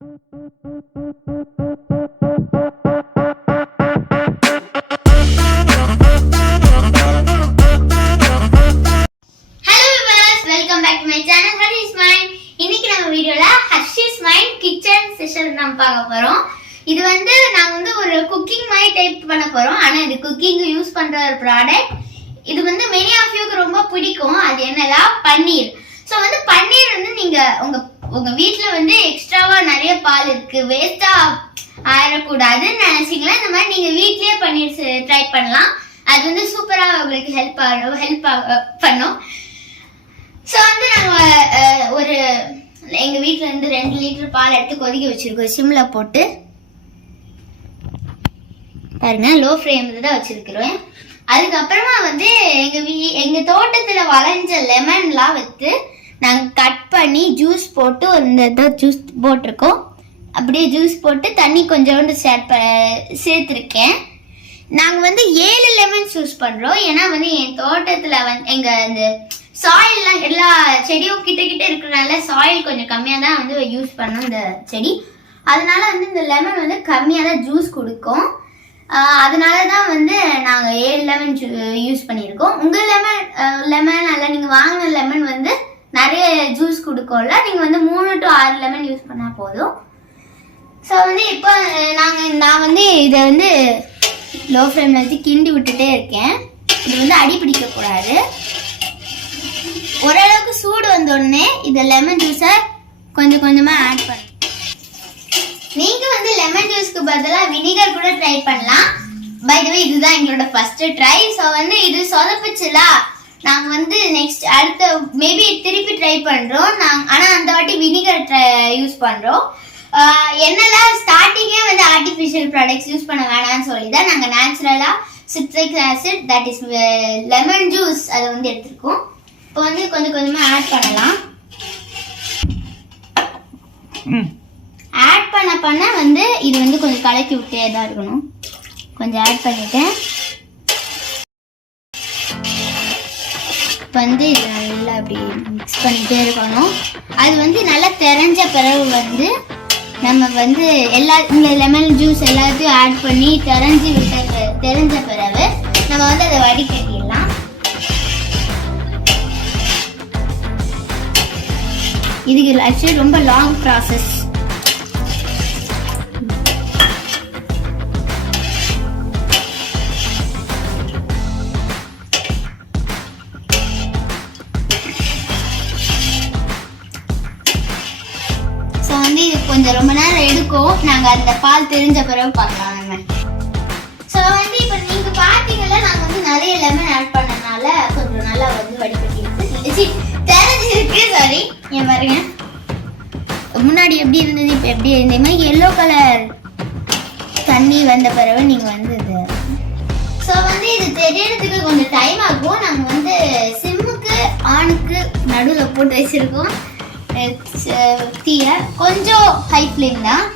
இது வந்து நாங்க வந்து ஒரு குக்கிங் மாதிரி டைப் பண்ண போறோம். ஆனா இது குக்கிங் யூஸ் பண்ற ஒரு ப்ராடக்ட். இது வந்து many of you ரொம்ப பிடிக்கும். அது என்னன்னா பன்னீர். சோ வந்து பன்னீர் வந்து நீங்க உங்க வீட்ல வந்து எக்ஸ்ட்ராவா நிறைய பால் இருக்கு, வேஸ்டா ஆயிடக்கூடாதுன்னு நினைச்சீங்களா, இந்த மாதிரி நீங்க வீட்லயே பன்னீர் ட்ரை பண்ணலாம். அது வந்து சூப்பரா உங்களுக்கு ஹெல்ப் பண்ணும். சோ வந்து நாங்க ஒரு எங்க வீட்ல இருந்து 2 லிட்டர் பால் எடுத்து கொதிக்க வச்சிருக்கோம். சிம்ல போட்டு பாருங்க, லோ ஃப்ளேம்ல தான் வச்சிருக்கிறோம். அதுக்கப்புறமா வந்து எங்க தோட்டத்துல வளைஞ்ச லெமன்லாம் வச்சு நாங்க கட் பண்ணி ஜூஸ் போட்டு இந்த ஜூஸ் போட்டிருக்கோம். அப்படியே ஜூஸ் போட்டு தண்ணி கொஞ்சோண்டு சேர்த்துருக்கேன். நாங்க வந்து 7 லெமன்ஸ் யூஸ் பண்றோம். ஏன்னா வந்து என் தோட்டத்துல எங்க இந்த சாயில்லாம் எல்லா செடியும் கிட்ட இருக்கிறனால சாயில் கொஞ்சம் கம்மியா தான் வந்து யூஸ் பண்ணோம் இந்த செடி. அதனால வந்து இந்த லெமன் வந்து கம்மியா தான் ஜூஸ் கொடுக்கும். அதனாலதான் வந்து நாங்க 7 லெமன் யூஸ் பண்ணியிருக்கோம். உங்க லெமன் அல்ல, நீங்க வாங்கின லெமன் வந்து நிறைய ஜூஸ் கொடுக்கும்ல, நீங்க வந்து 3 to 6 லெமன் யூஸ் பண்ணா போதும். ஸோ வந்து இப்போ நான் வந்து இதை வந்து லோ ஃப்ளேம்ல வச்சு கிண்டி விட்டுட்டே இருக்கேன். இது வந்து அடி பிடிக்க கூடாது. ஓரளவுக்கு சூடு வந்தோடனே இந்த லெமன் ஜூஸை கொஞ்சம் கொஞ்சமா ஆட் பண்ணு. நீங்க வந்து லெமன் ஜூஸ்க்கு பதிலா வினிகர் கூட ட்ரை பண்ணலாம். பை தி வே இதுதான் எங்களோட ஃபர்ஸ்ட் ட்ரை. ஸோ வந்து இது சொதப்பிச்சுல, நாங்க வந்து நெக்ஸ்ட் அடுத்த மேபி திருப்பி ட்ரை பண்றோம். ஆனா அந்த வாட்டி வினிகர் யூஸ் பண்றோம். என்னெல்லாம் ஸ்டார்டிங்கே வந்து ஆர்டிஃபிஷியல் ப்ராடக்ட்ஸ் யூஸ் பண்ண வேணாம்னு சொல்லி தான் நாங்க நேச்சுரலா citric acid, that is lemon juice, அதை வந்து எடுத்துருக்கோம். இப்போ வந்து கொஞ்சம் கொஞ்சமா ஆட் பண்ணலாம். ஆட் பண்ண வந்து இது வந்து கொஞ்சம் கலக்கி விட்டே தான் இருக்கணும். கொஞ்சம் ஆட் பண்ணிட்டேன். வந்து இது நல்லா அப்படி மிக்ஸ் பண்ணிட்டே இருக்கணும். அது வந்து நல்லா தெரிஞ்ச பிறகு வந்து நம்ம வந்து இந்த லெமன் ஜூஸ் எல்லாத்தையும் ஆட் பண்ணி தெரிஞ்ச பிறகு நம்ம வந்து அதை வடிகட்டிடலாம். இதுக்கு ஆக்சுவலி ரொம்ப லாங் ப்ராசஸ். கொஞ்சம் ரொம்ப நேரம் எடுக்கும். நாங்க அந்த பால் தெரிஞ்ச பிறகு பார்க்கலாம் நம்ம. ஸோ வந்து இப்போ நீங்க பாத்தீங்கல்ல, நாங்க வந்து நிறைய லெமன் ஆட் பண்ணனால கொஞ்சம் நல்லா வந்து வடிகட்டி தெரிஞ்சிருக்கு. சாரி, ஏன் பாருங்க, முன்னாடி எப்படி இருந்தது இப்போ எப்படி இந்த மாதிரி எல்லோ கலர் தண்ணி வந்த பிறகு நீங்க வந்து இது. ஸோ வந்து இது தெரியறதுக்கு கொஞ்சம் டைம் ஆகும். நாங்க வந்து சிம்முக்கு ஆணுக்கு நடுவில் போட்டு வச்சிருக்கோம். தீய கொஞ்சம் ஹை ஃப்ளேம் தான்.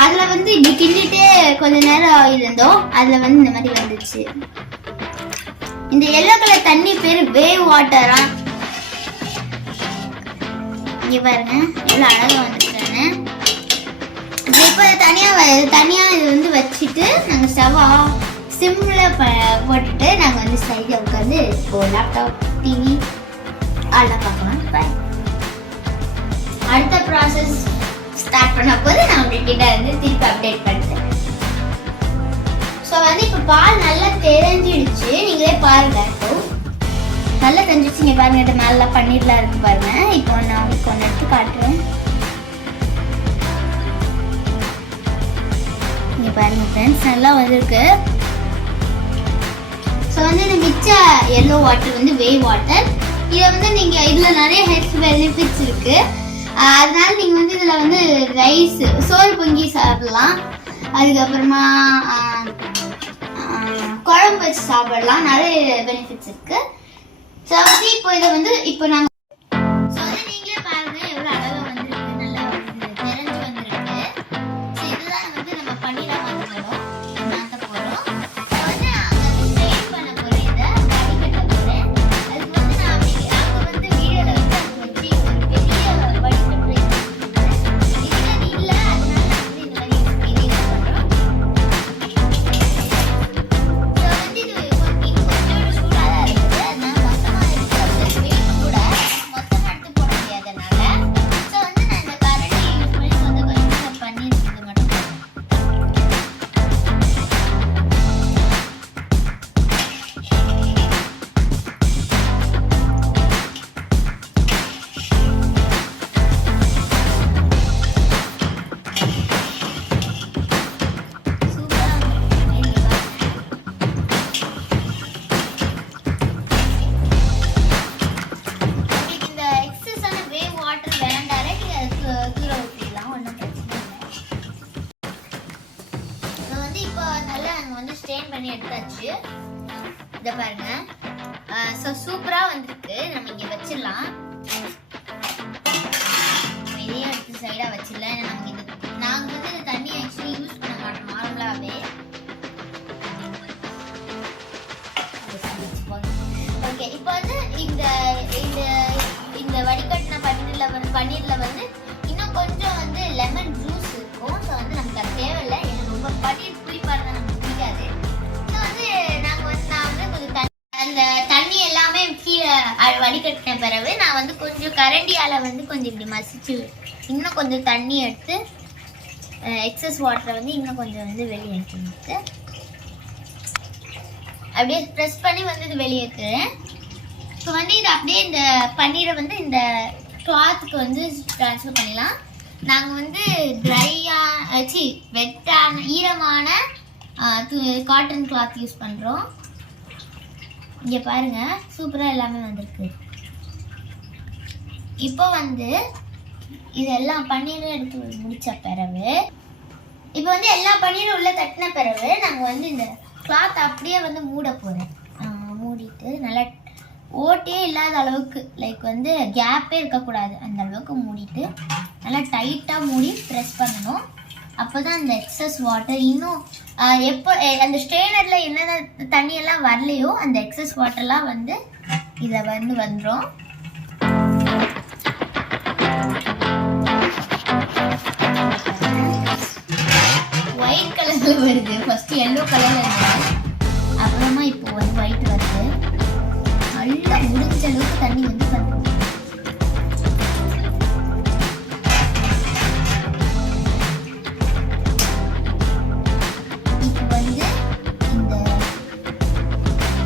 அதில் வந்து இப்படி கிண்டிட்டே கொஞ்ச நேரம் இருந்தோம். அதில் வந்து இந்த மாதிரி வந்துச்சு. இந்த எல்லோ கலர் தண்ணி பேர் வேவ் வாட்டரா. இங்கே பாருங்க எவ்வளோ அழகாக வந்துருக்காங்க. இப்போ தனியாக இது வந்து வச்சுட்டு நாங்கள் ஸ்டவ் சிம்மில் போட்டுட்டு நாங்கள் வந்து சைடில் உட்காந்து இப்போ லேப்டாப் டிவி அதெல்லாம் பார்க்கலாம். பாய். அடுத்த ப்ராசஸ் ஸ்டார்ட் பண்ண போது நான் உங்ககிட்ட வந்து திருப்பி அப்டேட் பண்ணுறேன். ஸோ வந்து இப்போ பால் நல்லா தெரிஞ்சிடுச்சு. நீங்களே பாருங்க, இப்போ நல்லா தெரிஞ்சிடுச்சு. இங்கே பாருங்க, இது நல்லா பன்னீர்லாம் இருக்கு பாருங்க. இப்போ நான் உங்களுக்கு ஒன்று எடுத்து காட்டுறேன். இங்கே பாருங்க ஃப்ரெண்ட்ஸ், நல்லா வந்திருக்கு. ஸோ வந்து இந்த மிச்ச எல்லோ வாட்டர் வந்து வேவ் வாட்டர். இதை வந்து நீங்கள் இதில் நிறைய ஹெல்த் பெனிஃபிட்ஸ் இருக்கு. அதனால நீங்க வந்து இதுல வந்து ரைஸ் சோறு பொங்கி சாப்பிடலாம். அதுக்கப்புறமா குழம்பு வச்சு சாப்பிடலாம். நிறைய பெனிஃபிட்ஸ் இருக்கு. ஸோ வந்து இப்போ இதை வந்து இப்போ நாங்கள் நீங்களே பாருங்க எவ்வளோ அழகாக வந்துருக்கு, நல்லா தெரிஞ்சு வந்துருக்கு. ஸோ இதுதான் வந்து நம்ம பண்ணிடலாம் வந்துடும் மாற்ற போகிறோம். ஸோ வந்து நாங்கள் ஸ்ட்ரெயின் பண்ண போகிறேன், இதை வடிகட்ட போகிறேன். அதுக்கு வந்து நாங்கள் வந்து வீடியோவில் வந்து அது வச்சு ஒரு பெரிய வடிகட்டு இல்லை. இப்போ நல்லா நாங்கள் வந்து ஸ்ட்ரெயின் பண்ணி எடுத்தாச்சு. இதை பாருங்க. ஸோ சூப்பராக வந்திருக்கு. நம்ம இங்கே வச்சிடலாம். இதையே எடுத்து சைடாக வச்சிடலாம். ஏன்னா நாங்கள் வந்து இந்த தண்ணி ஆக்சுவலி யூஸ் பண்ண மாட்டோம் நார்மலாகவே. ஓகே, இப்போ வந்து இந்த வடிகட்டின பன்னீர்ல வந்து இன்னும் கொஞ்சம் வந்து லெமன் ஜூஸ் இருக்கும். ஸோ வந்து நமக்கு அது தேவையில்லை. எனக்கு ரொம்ப பன்னீர் புளிப்பாக இருந்தால் நமக்கு பிடிக்காது. ஸோ வந்து நான் வந்து கொஞ்சம் அந்த தண்ணி எல்லாமே கீழே வடிகட்டின பிறகு நான் வந்து கொஞ்சம் கரண்டியால் வந்து கொஞ்சம் இப்படி மசிச்சு இன்னும் கொஞ்சம் தண்ணி எடுத்து எக்ஸஸ் வாட்டரை வந்து இன்னும் கொஞ்சம் வந்து வெளியே எடுத்து அப்படியே ப்ரெஸ் பண்ணி வந்து இது வெளியேற்றுறேன். இப்போ வந்து இது அப்படியே இந்த பன்னீரை வந்து இந்த கிளாத்துக்கு வந்து ட்ரான்ஸ்ஃபர் பண்ணிடலாம். நாங்கள் வந்து வெட்டான ஈரமான காட்டன் கிளாத் யூஸ் பண்ணுறோம். இங்கே பாருங்கள், சூப்பராக எல்லாமே வந்திருக்கு. இப்போ வந்து இதெல்லாம் பன்னீரும் எடுத்து முடித்த பிறகு இப்போ வந்து எல்லா பன்னீரும் உள்ளே தட்டின பிறகு நாங்கள் வந்து இந்த கிளாத் அப்படியே வந்து மூட போகிறேன். மூடிட்டு நல்லா ஓட்டே இல்லாத அளவுக்கு லைக் வந்து கேப்பே இருக்கக்கூடாது அந்த அளவுக்கு மூடிட்டு நல்லா டைட்டாக மூடி ப்ரெஸ் பண்ணணும். அப்போ தான் அந்த எக்ஸஸ் வாட்டர் இன்னும் எப்போ அந்த ஸ்ட்ரெயினரில் என்னென்ன தண்ணியெல்லாம் வரலையோ அந்த எக்ஸஸ் வாட்டர்லாம் வந்து இதில் வந்து வந்துடும். ஒயிட் கலரில் வருது. ஃபஸ்ட்டு எல்லோ கலரில் இருந்தது, அப்புறமா இப்போ வந்து ஒயிட் வருது. நல்லா முடிஞ்ச அளவுக்கு தண்ணி வந்து பண்ணுறோம். இப்போ வந்து இந்த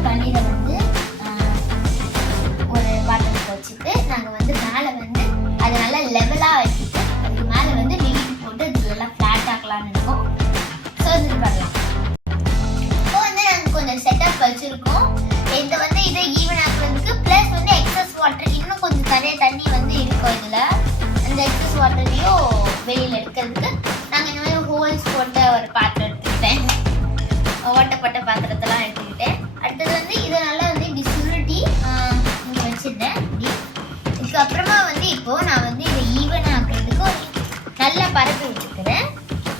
பன்னீரை வந்து ஒரு பாத்திரத்தை வச்சுட்டு நாங்கள் வந்து மேலே வந்து அதை நல்லா லெவலாக வச்சுட்டு அதுக்கு மேலே வந்து வெயிட் போட்டு அது நல்லா ஃப்ளாட் ஆக்கலான்னு இருக்கோம். ஸோ இது பண்ணலாம். இப்போ வந்து நாங்கள் கொஞ்சம் செட்டப் வச்சுருக்கோம். இதை வந்து இதை ஈவன் ஆக்குறதுக்கு ப்ளஸ் வந்து எக்ஸஸ் வாட்டர் இன்னும் கொஞ்சம் நிறைய தண்ணி வந்து இருக்கும். இதில் அந்த எக்ஸஸ் வாட்டரையும் வெளியில் எடுக்கிறதுக்கு நாங்கள் இந்த மாதிரி ஹோல்ஸ் போட்ட ஒரு பாத்திரம் எடுத்துக்கிட்டேன். ஓட்டப்பட்ட பாத்திரத்தெல்லாம் எடுத்துக்கிட்டேன். அடுத்தது வந்து இதை நல்லா வந்து இப்படி சுருட்டி இங்கே வச்சுருந்தேன். இப்படி இதுக்கப்புறமா வந்து இப்போது நான் வந்து இதை ஈவன் ஆக்குறதுக்கு ஒரு நல்லா பரப்பி வச்சுக்கிறேன்.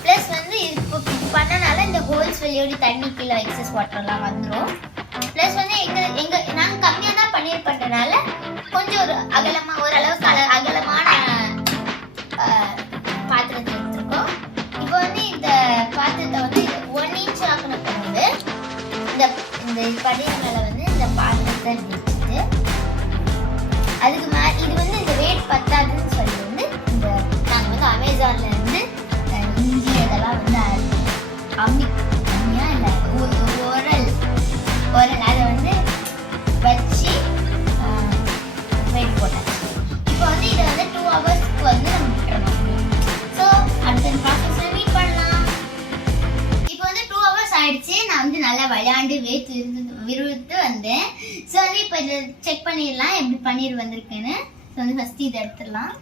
ப்ளஸ் வந்து இப்போ இது பண்ணனால இந்த ஹோல்ஸ் வெளியோடி தண்ணி கீழே எக்ஸஸ் வாட்டர்லாம் வந்துடும். ப்ளஸ் வந்து நாங்கள் கம்மியாக தான் பன்னீர் பண்ணுறதுனால கொஞ்சம் ஒரு ஓரளவுக்கு அகலமான பாத்திரத்தை எடுத்துருக்கோம். இப்போ வந்து இந்த பாத்திரத்தை வந்து 1 inch ஆக்கின பிறகு இந்த பன்னீர் மேலே வந்து இந்த பாத்திரத்தை வச்சுட்டு அதுக்கு இது வந்து இந்த வெயிட் பத்தாதுன்னு சொல்லி வந்து நாங்கள் வந்து அமேசானில் இருந்து இஞ்சி அதெல்லாம் வந்து அம்மியா இல்லை உரல் அதை வந்து வச்சு வெயிட் போட்டேன். இப்போ வந்து இதை வந்து 2 hours வந்து நம்ம விட்டுறணும். ஸோ அடுத்த ப்ராசஸில் மீட் பண்ணலாம். இப்போ வந்து 2 hours ஆயிடுச்சு. நான் வந்து நல்லா விளையாண்டு விறுவிறுத்து வந்தேன். ஸோ வந்து இப்போ இதை செக் பண்ணிடலாம் எப்படி பன்னீர் வந்திருக்குன்னு. ஸோ வந்து ஃபஸ்ட்டு இதை எடுத்துடலாம்.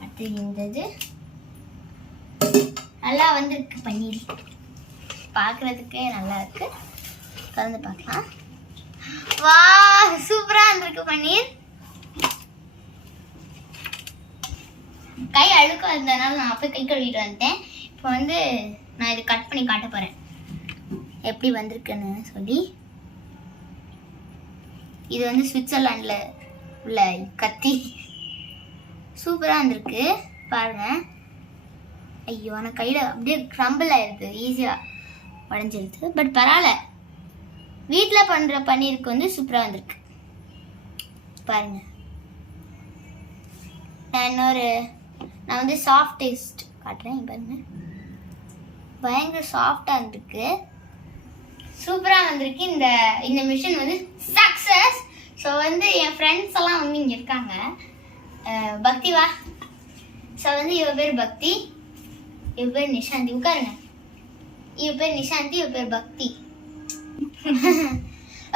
அடுத்து இந்த நல்லா வந்திருக்கு பன்னீர், பார்க்குறதுக்கே நல்லா இருக்கு. கலந்து பார்க்கலாம். வா, சூப்பராக வந்திருக்கு பன்னீர். கை அழுக்க வந்ததுனால நான் அப்போ கை கழுவிட்டு வந்துட்டேன். இப்போ வந்து நான் இதை கட் பண்ணி காட்ட போகிறேன் எப்படி வந்திருக்குன்னு சொல்லி. இது வந்து சுவிட்சர்லாண்டில் உள்ள கத்தி. சூப்பராக வந்திருக்கு பாருங்க. ஐயோ, ஆனால் கையில் அப்படியே க்ரம்பிள் ஆயிடுது, ஈஸியாக உடஞ்சிருது. பட் பரவாயில்ல, வீட்டில் பண்ணுற பன்னீருக்கு வந்து சூப்பராக வந்திருக்கு பாருங்க. நான் வந்து சாஃப்ட் டேஸ்ட் காட்டுறேன் பாருங்க. பயங்கர சாஃப்டாக இருந்திருக்கு, சூப்பராக வந்திருக்கு. இந்த மிஷின் வந்து சக்ஸஸ். ஸோ வந்து என் ஃப்ரெண்ட்ஸ் எல்லாம் வந்து இங்கே இருக்காங்க. பக்தி வா. ஸோ வந்து இவ பேர் பக்தி, இவ பேர் நிஷாந்தி. உட்காருங்க. இவ பேர் நிஷாந்தி, இவ பேர் பக்தி.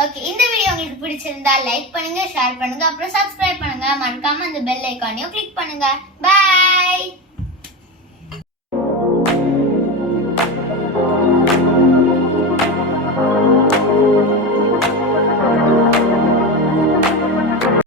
ஓகே, இந்த வீடியோ உங்களுக்கு பிடிச்சிருந்தா லைக் பண்ணுங்க, ஷேர் பண்ணுங்க, அப்புறம் சப்ஸ்கிரைப் பண்ணுங்க. மறக்காம அந்த பெல் ஐகானையும் கிளிக் பண்ணுங்க. பை.